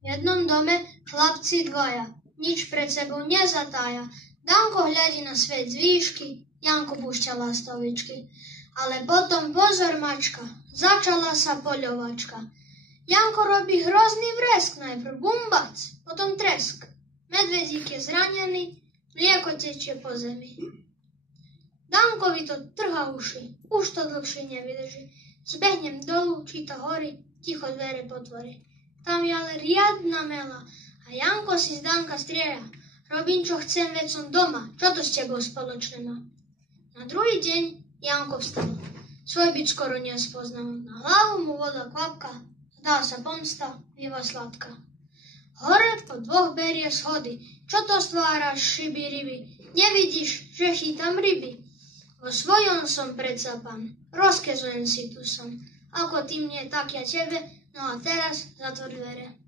V jednom dome chlapci dvaja, nič pred sebou nezatája. Danko hľadí na svet z výšky, Janko púšťa lastovičky. Ale potom pozor mačka, začala sa poľovačka. Janko robí hrozný vresk, najprv bumbac, potom tresk. Medvedík je zranený, mlieko tečie po zemi. Dankovi to trhá uši, už to dlhšie nevydrží. Zbehnem dolu, či to horí, ticho dvere potvorí. Tam je ale riadna mela a Janko si z Danka strieľa. Robím, čo chcem, veď som doma, čo to s tebou spoločné má? Na druhý deň Janko vstal. Svoj byt skoro nespoznal. Na hlavu mu voda kvapka, zdá sa pomsta, býva sladká. Hore po dvoch berie schody, čo to stváraš, šiby ryby? Nevidíš, že chytám ryby? Vo svojom som predsa pán, rozkezujem si tu som. Ako ty mne, tak ja tebe, no a teraz zatvor dvere.